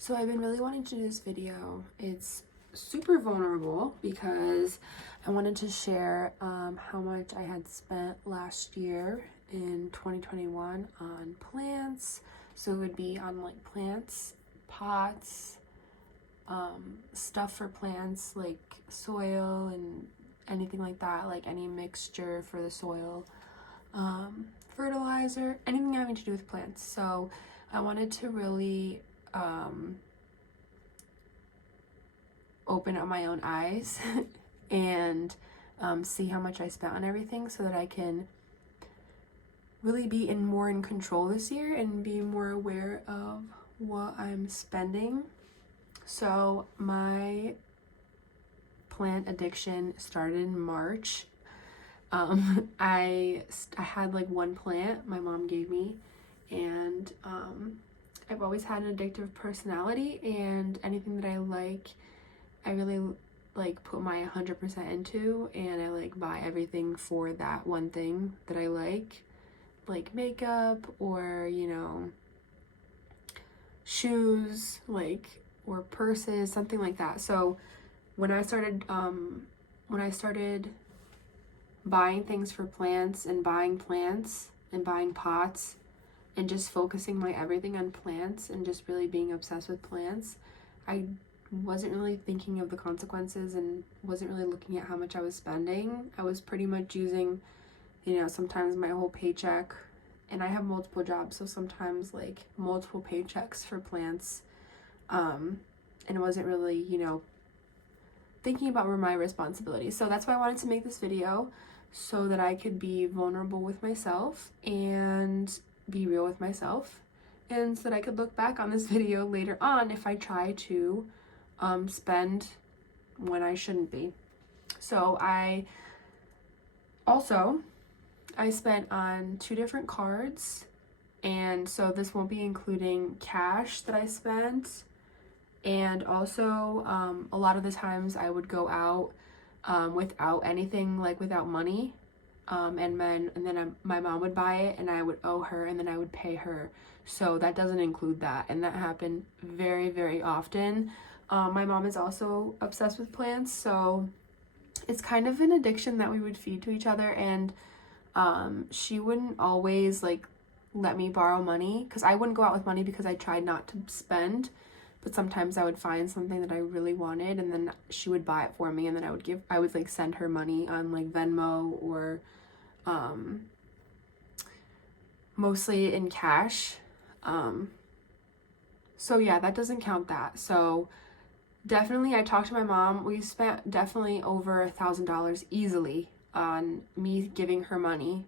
So I've been really wanting to do this video. It's super vulnerable because I wanted to share how much I had spent last year in 2021 on plants. So it would be on like plants, pots, stuff for plants like soil and anything like that, like any mixture for the soil, fertilizer, anything having to do with plants. So I wanted to really open up my own eyes and see how much I spent on everything so that I can really be more in control this year and be more aware of what I'm spending. So my plant addiction started in March. I had like one plant my mom gave me, and I've always had an addictive personality, and anything that I like, I really like put my 100% into, and I like buy everything for that one thing that I like makeup or, shoes, or purses, something like that. So when I started buying things for plants and buying pots and just focusing my everything on plants and just really being obsessed with plants, I wasn't really thinking of the consequences and wasn't really looking at how much I was spending. I was pretty much using, sometimes my whole paycheck, and I have multiple jobs, so sometimes like multiple paychecks for plants, and it wasn't really, thinking about my responsibilities. So that's why I wanted to make this video, so that I could be vulnerable with myself and be real with myself, and so that I could look back on this video later on if I try to spend when I shouldn't be. So I spent on 2 different cards, and so this won't be including cash that I spent. And also a lot of the times I would go out without anything, like without money, and then my mom would buy it and I would owe her, and then I would pay her. So that doesn't include that, and that happened very, very often. My mom is also obsessed with plants, so it's kind of an addiction that we would feed to each other, and she wouldn't always let me borrow money, because I wouldn't go out with money because I tried not to spend, but sometimes I would find something that I really wanted and then she would buy it for me, and then I would send her money on Venmo or mostly in cash. So yeah, that doesn't count that. So definitely I talked to my mom. We spent definitely over $1,000 easily on me giving her money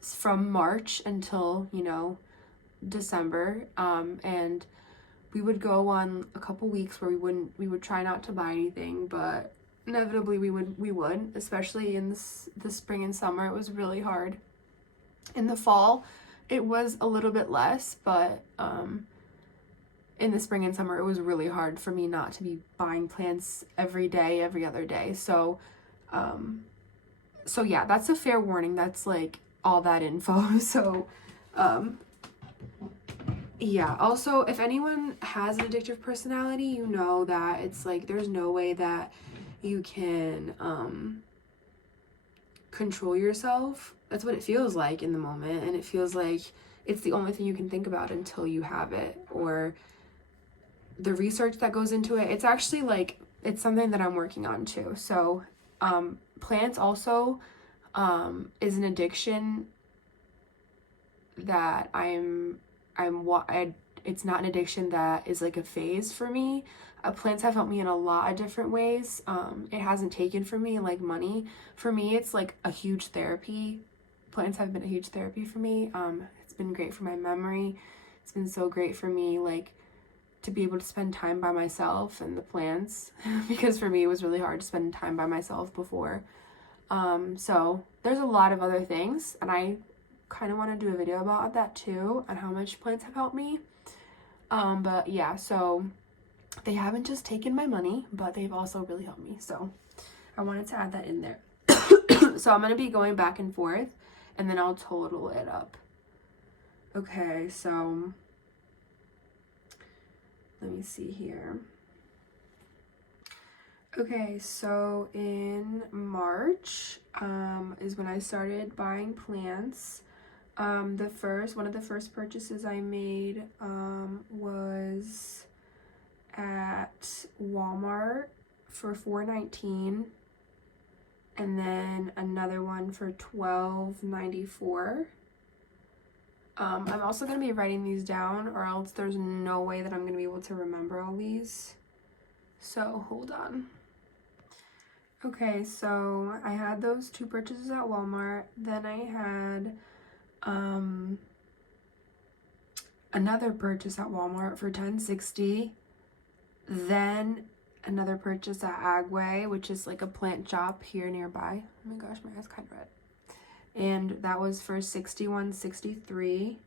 from March until December, and we would go on a couple weeks where we would try not to buy anything, but inevitably we would, especially in the spring and summer. It was really hard. In the fall it was a little bit less, but in the spring and summer it was really hard for me not to be buying plants every day, every other day. So yeah, that's a fair warning. That's all that info. So yeah, also, if anyone has an addictive personality, you know that it's there's no way that you can control yourself. That's what it feels like in the moment, and it feels like it's the only thing you can think about until you have it, or the research that goes into it. It's actually it's something that I'm working on too. So plants also is an addiction that it's not an addiction that is a phase for me. Plants have helped me in a lot of different ways. It hasn't taken from me money. For me, it's a huge therapy. Plants have been a huge therapy for me. It's been great for my memory. It's been so great for me to be able to spend time by myself and the plants because for me it was really hard to spend time by myself before. So there's a lot of other things, and I kind of want to do a video about that too, and how much plants have helped me. But yeah, so they haven't just taken my money, but they've also really helped me. So I wanted to add that in there. So I'm going to be going back and forth, and then I'll total it up. Okay, so let me see here. Okay, so in March is when I started buying plants. One of the first purchases I made was at Walmart for $4.19, and then another one for $12.94. I'm also going to be writing these down, or else there's no way that I'm going to be able to remember all these. So hold on. Okay, so I had those 2 purchases at Walmart. Then I had another purchase at Walmart for $10.60. Then another purchase at Agway, which is like a plant shop here nearby. Oh my gosh, my eyes kind of red. And that was for $61.63.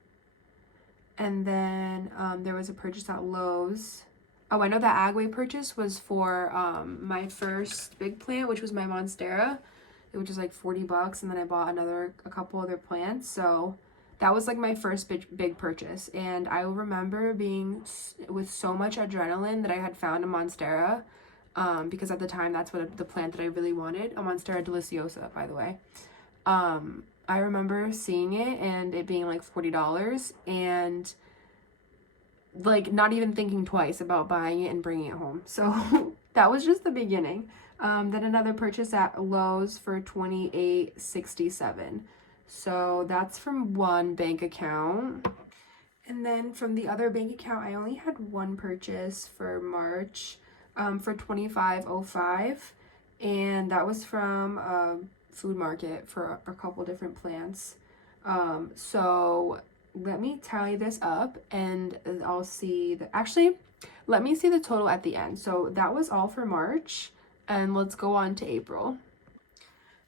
And then there was a purchase at Lowe's. Oh, I know that Agway purchase was for my first big plant, which was my Monstera, which was like $40, and then I bought a couple other plants. So that was like my first big purchase, and I remember being with so much adrenaline that I had found a Monstera, because at the time that's what the plant that I really wanted, a Monstera deliciosa, by the way. I remember seeing it and it being like $40, and like not even thinking twice about buying it and bringing it home. So that was just the beginning. Then another purchase at Lowe's for $28.67. So that's from one bank account. And then from the other bank account, I only had one purchase for March, for $25.05. And that was from a food market for a couple different plants. So let me tally this up and I'll see let me see the total at the end. So that was all for March, and let's go on to April.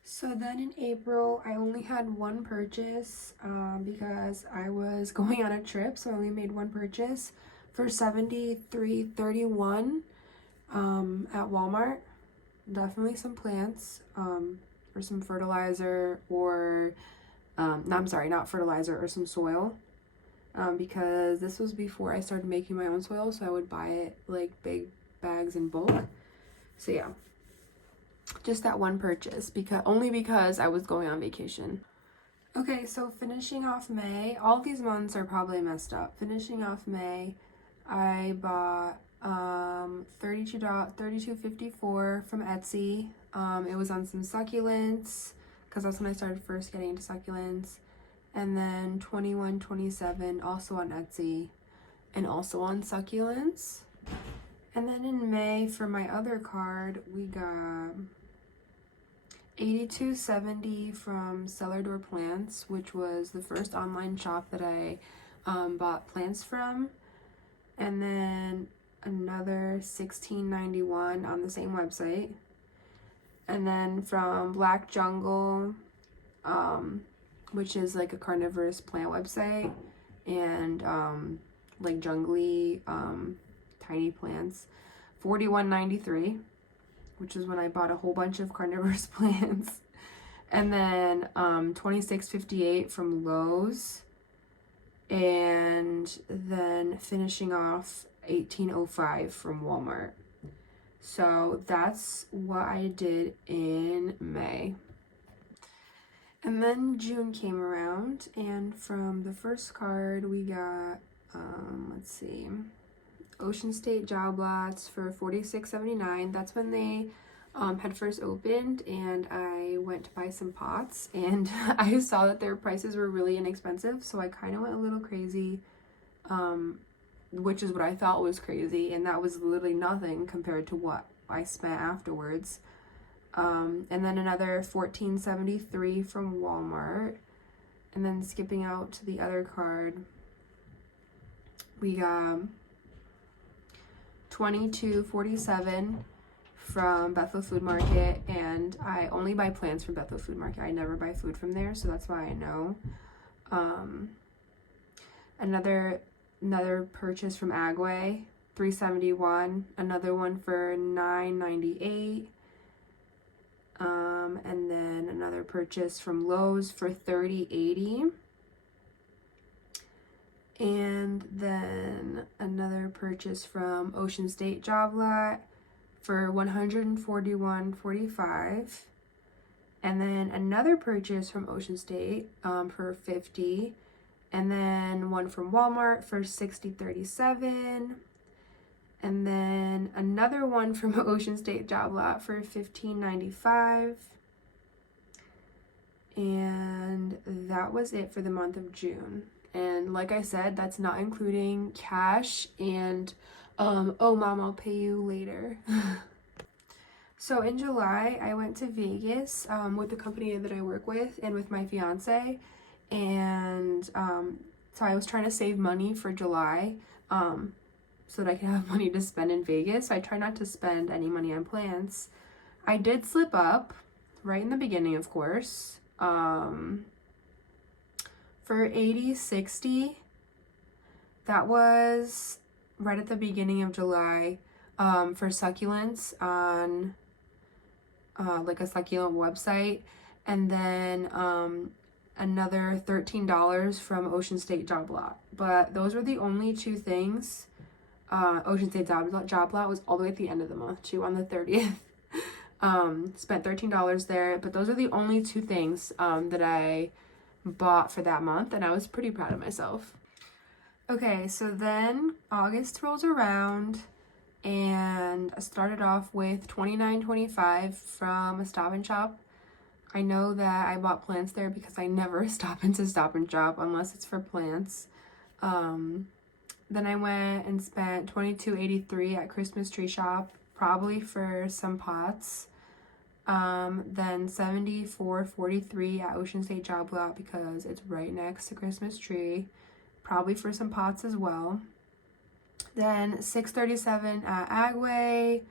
So then in April, I only had one purchase because I was going on a trip, so I only made one purchase for $73.31 at Walmart. Definitely some plants, or some fertilizer, or no, I'm sorry, not fertilizer, or some soil, because this was before I started making my own soil, so I would buy it like big bags in bulk. So yeah, just that one purchase, only because I was going on vacation. Okay, so finishing off May, all these months are probably messed up. Finishing off May, I bought $32.54 from Etsy. It was on some succulents, because that's when I started first getting into succulents. And then $21.27 also on Etsy and also on succulents. And then in May, for my other card, we got $82.70 from Cellar Door Plants, which was the first online shop that I bought plants from. And then another $16.91 on the same website. And then from Black Jungle, which is like a carnivorous plant website, and like jungly tiny plants, $41.93, which is when I bought a whole bunch of carnivorous plants. And then $26.58 from Lowe's, and then finishing off $18.05 from Walmart. So that's what I did in May. And then June came around, and from the first card we got, let's see, Ocean State Job Lots for $46.79. That's when they had first opened, and I went to buy some pots, and I saw that their prices were really inexpensive, so I kind of went a little crazy, which is what I thought was crazy, and that was literally nothing compared to what I spent afterwards. And then another $14.73 from Walmart. And then skipping out to the other card, we got $22.47 from Bethel Food Market, and I only buy plants from Bethel Food Market. I never buy food from there, so that's why I know. Another purchase from Agway, $3.71. Another one for $9.98. And then another purchase from Lowe's for $30.80. And then another purchase from Ocean State Job Lot for $141.45. And then another purchase from Ocean State for $50. And then one from Walmart for $60.37. And then another one from Ocean State Job Lot for $15.95. And that was it for the month of June. And like I said, that's not including cash and, oh mom, I'll pay you later. So in July, I went to Vegas with the company that I work with and with my fiance. And so I was trying to save money for July so that I could have money to spend in Vegas. I try not to spend any money on plants. I did slip up right in the beginning, of course. For 80-60, that was right at the beginning of July for succulents on like a succulent website, and then another $13 from Ocean State Job Lot. But those were the only two things. Ocean State Job Lot was all the way at the end of the month too, on the 30th. Spent $13 there, but those are the only two things that I bought for that month, and I was pretty proud of myself. Okay, so then August rolls around, and I started off with $29.25 from a Stop and Shop. I know that I bought plants there because I never stop into Stop and Shop unless it's for plants. Then I went and spent $22.83 at Christmas Tree Shop, probably for some pots. Then $74.43 at Ocean State Job Lot because it's right next to Christmas Tree, probably for some pots as well. Then $6.37 at Agway.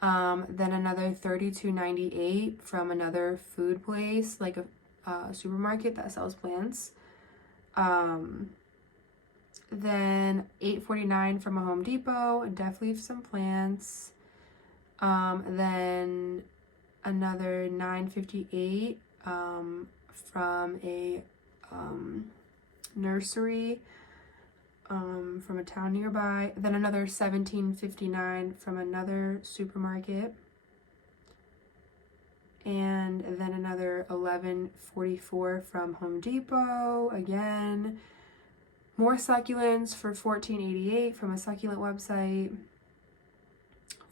Then another $32.98 from another food place, like a supermarket that sells plants. Then $8.49 from a Home Depot, definitely some plants. Then another $9.58 from a nursery from a town nearby. Then another $17.59 from another supermarket. And then another $11.44 from Home Depot again. More succulents for $14.88 from a succulent website.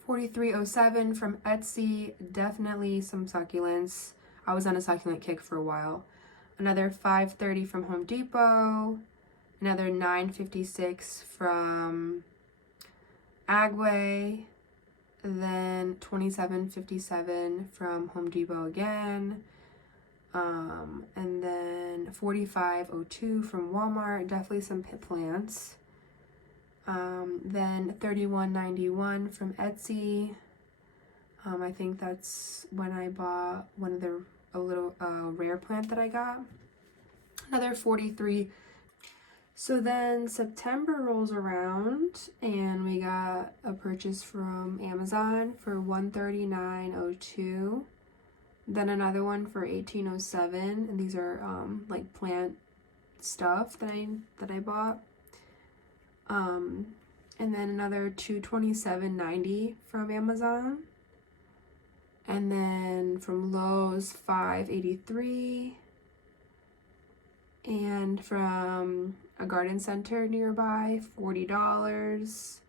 $43.07 from Etsy, definitely some succulents. I was on a succulent kick for a while. Another $5.30 from Home Depot. Another $9.56 from Agway. Then $27.57 from Home Depot again. And then $45.02 from Walmart, definitely some pit plants. Then $31.91 from Etsy. I think that's when I bought a little rare plant that I got. Another $43. So then September rolls around and we got a purchase from Amazon for $139.02. Then another one for $18.07, and these are like plant stuff that I bought. And then another $227.90 from Amazon. And then from Lowe's $5.83. And from a garden center nearby, $40.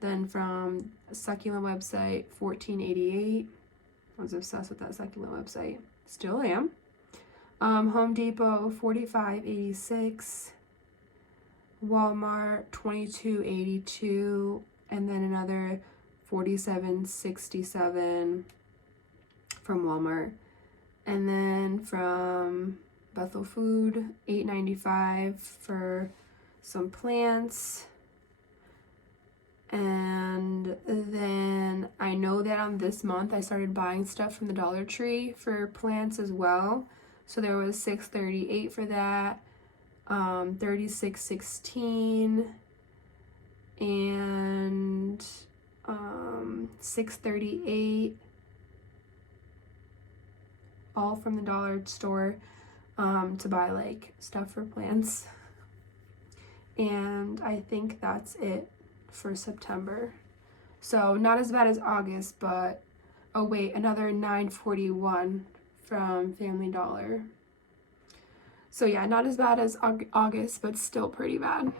Then from a succulent website, $14.88. I was obsessed with that succulent website. Still am. Home Depot, $45.86. Walmart, $22.82. And then another $47.67 from Walmart. And then from Bethel Food, $8.95 for some plants. And then I know that on this month I started buying stuff from the Dollar Tree for plants as well. So there was $6.38 for that, $36.16, and $6.38, all from the dollar store to buy like stuff for plants. And I think that's it for September. So not as bad as August, but oh wait, another $9.41 from Family Dollar. So yeah, not as bad as August, but still pretty bad.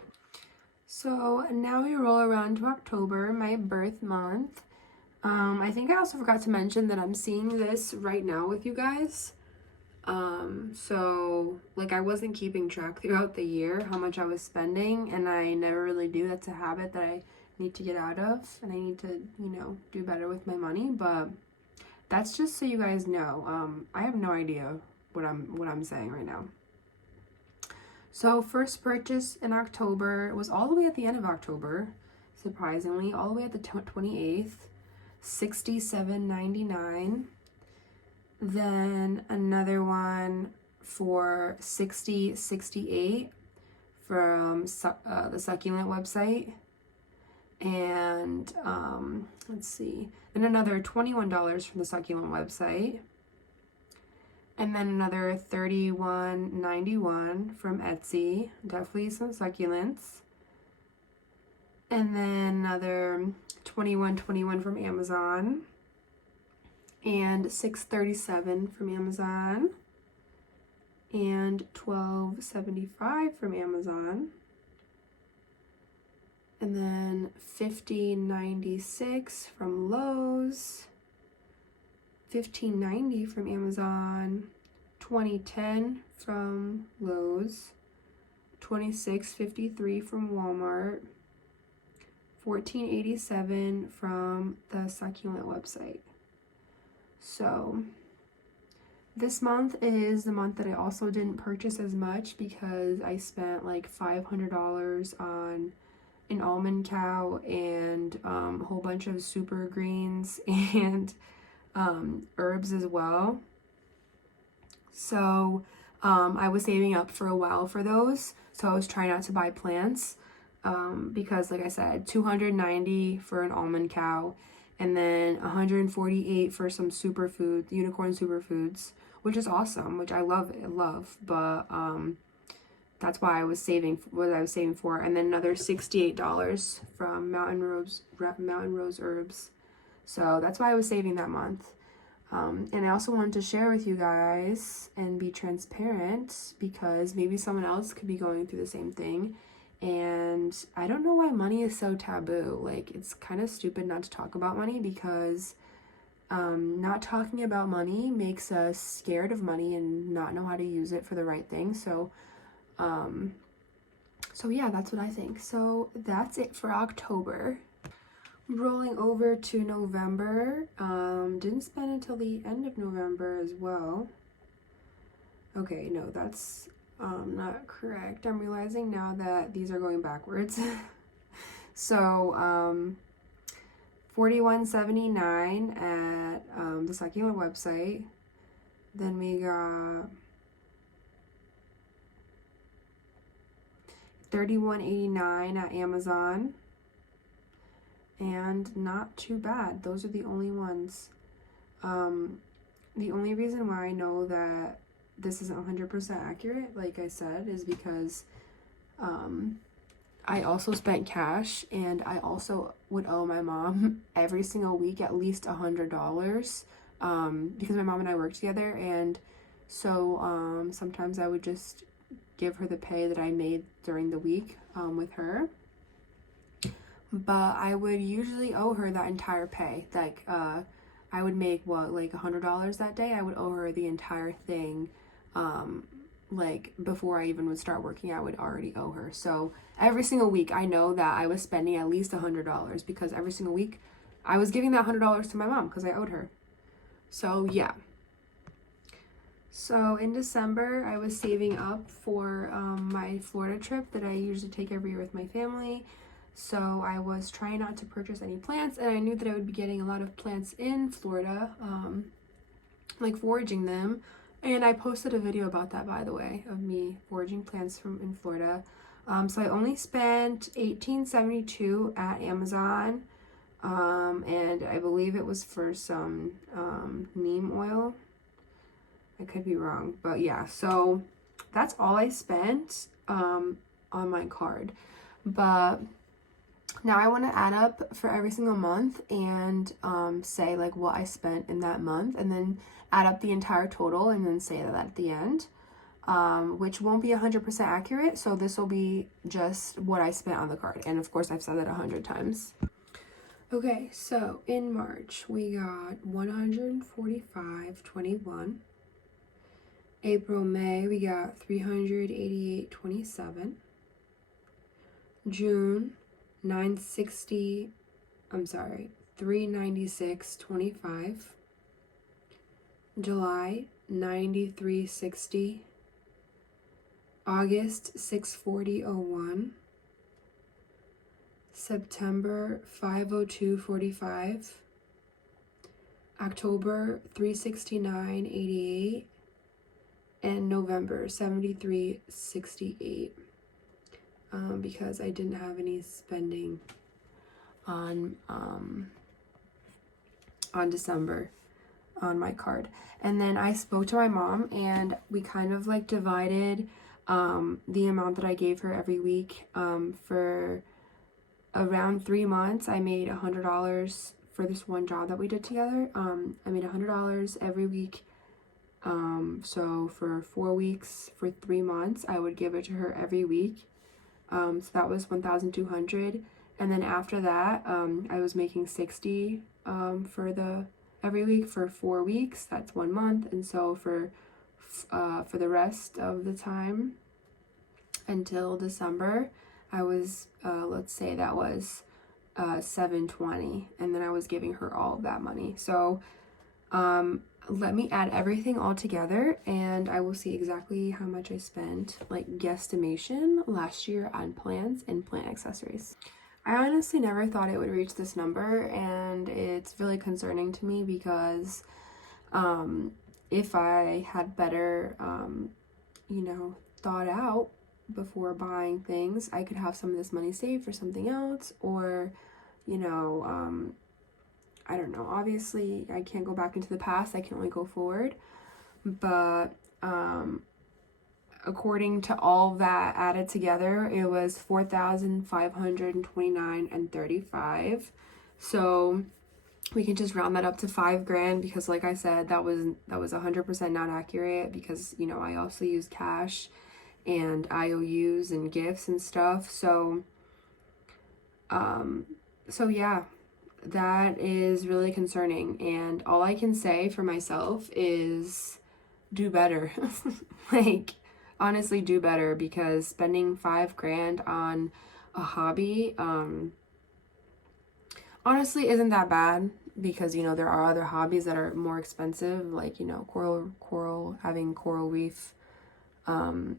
So now we roll around to October, my birth month. I think I also forgot to mention that I'm seeing this right now with you guys. So like I wasn't keeping track throughout the year how much I was spending, and I never really do. That's a habit that I need to get out of, and I need to, you know, do better with my money. But that's just so you guys know. I have no idea what I'm saying right now. So first purchase in October was all the way at the end of October, surprisingly, all the way at the 28th, $67.99. Then another one for $60.68 from the Succulent website. And let's see, then another $21 from the Succulent website. And then another $31.91 from Etsy. Definitely some succulents. And then another $21.21 from Amazon. And $6.37 from Amazon. And $12.75 from Amazon. And then $15.96 from Lowe's. $15.90 from Amazon, $20.10 from Lowe's, $26.53 from Walmart, $14.87 from the Succulent website. So this month is the month that I also didn't purchase as much because I spent like $500 on an almond cow and a whole bunch of super greens and herbs as well. So I was saving up for a while for those, so I was trying not to buy plants because like I said, $290 for an almond cow, and then $148 for some superfood, unicorn superfoods, which is awesome, which I love, but that's why I was saving what I was saving for. And then another $68 from Mountain Rose Herbs. So that's why I was saving that month. And I also wanted to share with you guys and be transparent because maybe someone else could be going through the same thing. And I don't know why money is so taboo. Like, it's kind of stupid not to talk about money because not talking about money makes us scared of money and not know how to use it for the right thing. So yeah, that's what I think. So that's it for October. Rolling over to November, didn't spend until the end of November as well. Okay, no, that's not correct. I'm realizing now that these are going backwards. So, $41.79 at the Succulent website. Then we got $31.89 at Amazon. And not too bad. Those are the only ones. The only reason why I know that this isn't 100% accurate, like I said, is because I also spent cash, and I also would owe my mom every single week at least $100 because my mom and I work together, and so sometimes I would just give her the pay that I made during the week with her. But I would usually owe her that entire pay. Like, I would make, like $100 that day. I would owe her the entire thing. Like, before I even would start working, I would already owe her. So, every single week, I know that I was spending at least $100 because every single week, I was giving that $100 to my mom because I owed her. So, yeah. So, in December, I was saving up for my Florida trip that I usually take every year with my family. So I was trying not to purchase any plants, and I knew that I would be getting a lot of plants in Florida, like foraging them. And I posted a video about that, by the way, of me foraging plants in Florida. So I only spent $18.72 at Amazon, and I believe it was for some neem oil. I could be wrong, but yeah. So that's all I spent on my card. But Now I want to add up for every single month and say like what I spent in that month, and then add up the entire total and then say that at the end, which won't be 100% accurate. So this will be just what I spent on the card. And of course I've said that 100 times. Okay, so in March we got 145.21. April, May we got 388.27. June 396.25. July 93.60. August 640.01. September 502.45. October 369.88. And November 73.68. Because I didn't have any spending on December on my card. And then I spoke to my mom and we kind of like divided the amount that I gave her every week. For around 3 months I made $100 for this one job that we did together. I made $100 every week. So for 4 weeks, for 3 months, I would give it to her every week. So that was 1,200. And then after that, I was making 60 every week for 4 weeks. That's 1 month. And so for the rest of the time until December, I was let's say that was 720, and then I was giving her all of that money. So let me add everything all together and I will see exactly how much I spent, like guesstimation, last year on plants and plant accessories. I honestly never thought it would reach this number, and it's really concerning to me because if I had better thought out before buying things, I could have some of this money saved for something else, or I don't know. Obviously, I can't go back into the past. I can only go forward. But according to all that added together, it was $4,529.35. So we can just round that up to $5,000 because, like I said, that was 100% not accurate because I also use cash and IOUs and gifts and stuff. So yeah. That is really concerning, and all I can say for myself is do better. Like, honestly, do better, because spending $5,000 on a hobby honestly isn't that bad, because there are other hobbies that are more expensive, like having coral reef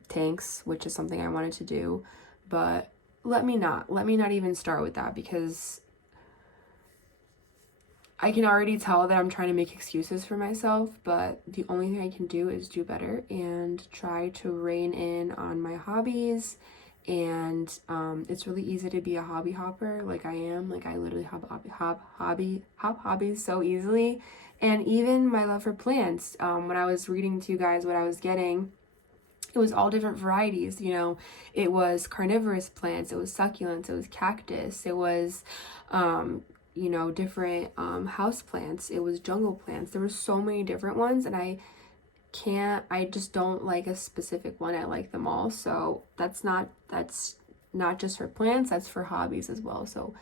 tanks, which is something I wanted to do. But let me not even start with that, because I can already tell that I'm trying to make excuses for myself, but the only thing I can do is do better and try to rein in on my hobbies. And it's really easy to be a hobby hopper like I am. Like, I literally hop hobbies so easily. And even my love for plants, when I was reading to you guys what I was getting, it was all different varieties. It was carnivorous plants, it was succulents, it was cactus, it was different house plants, it was jungle plants. There were so many different ones, and I just don't like a specific one. I like them all. So that's not just for plants, that's for hobbies as well. So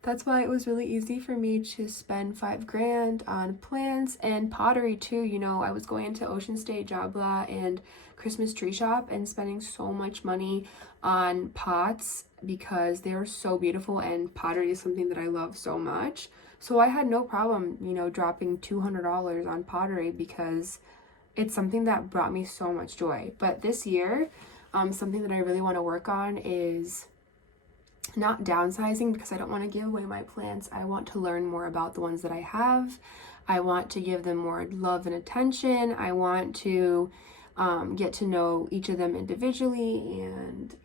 that's why it was really easy for me to spend $5,000 on plants and pottery too. I was going into Ocean State, Jabla, and Christmas Tree Shop and spending so much money on pots because they are so beautiful, and pottery is something that I love so much. So I had no problem, dropping $200 on pottery because it's something that brought me so much joy. But this year, something that I really want to work on is not downsizing, because I don't want to give away my plants. I want to learn more about the ones that I have. I want to give them more love and attention. I want to get to know each of them individually and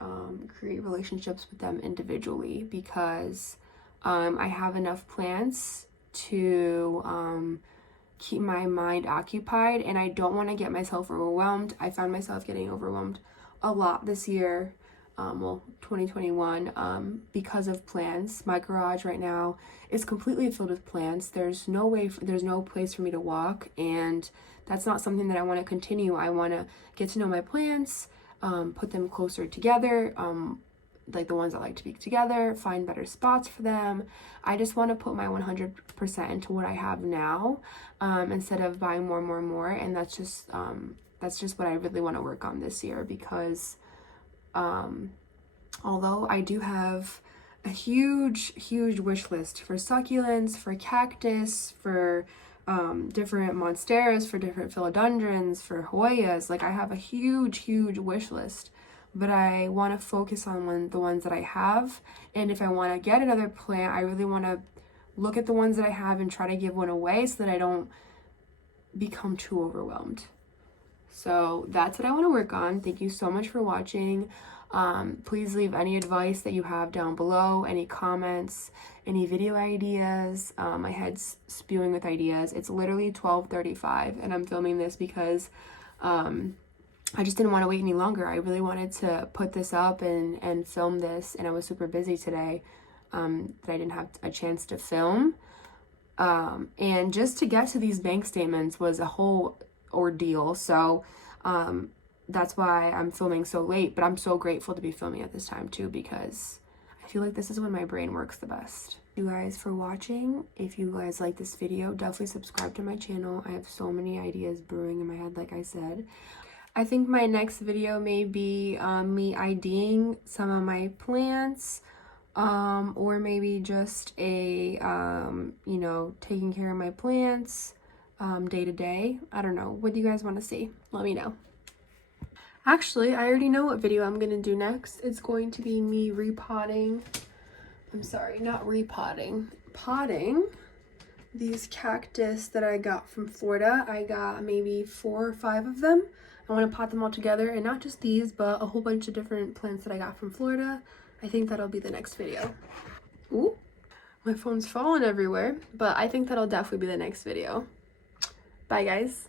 create relationships with them individually, because I have enough plants to keep my mind occupied, and I don't want to get myself overwhelmed. I found myself getting overwhelmed a lot this year well, 2021, because of plants. My garage right now is completely filled with plants. There's no place for me to walk, and that's not something that I want to continue. I want to get to know my plants, put them closer together, like the ones that like to be together, find better spots for them. I just want to put my 100% into what I have now, instead of buying more, and that's just what I really want to work on this year, because although I do have a huge wish list for succulents, for cactus, for different monsteras, for different philodendrons, for Hoyas. Like, I have a huge wish list, but I want to focus on the ones that I have. And if I want to get another plant, I really want to look at the ones that I have and try to give one away so that I don't become too overwhelmed. So that's what I want to work on. Thank you so much for watching. Please leave any advice that you have down below, any comments, any video ideas. My head's spewing with ideas. It's literally 12:35 and I'm filming this because I just didn't want to wait any longer. I really wanted to put this up and film this, and I was super busy today that I didn't have a chance to film. And just to get to these bank statements was a whole ordeal. So that's why I'm filming so late, but I'm so grateful to be filming at this time too, because I feel like this is when my brain works the best. Thank you guys for watching. If you guys like this video, definitely subscribe to my channel. I have so many ideas brewing in my head, like I said. I think my next video may be me IDing some of my plants, or maybe just a you know, taking care of my plants day to day. I don't know. What do you guys want to see? Let me know. Actually, I already know what video I'm gonna do next. It's going to be me repotting. I'm sorry, not repotting. Potting these cactus that I got from Florida. I got maybe 4 or 5 of them. I want to pot them all together, and not just these, but a whole bunch of different plants that I got from Florida. I think that'll be the next video. Ooh, my phone's falling everywhere, but I think that'll definitely be the next video. Bye, guys.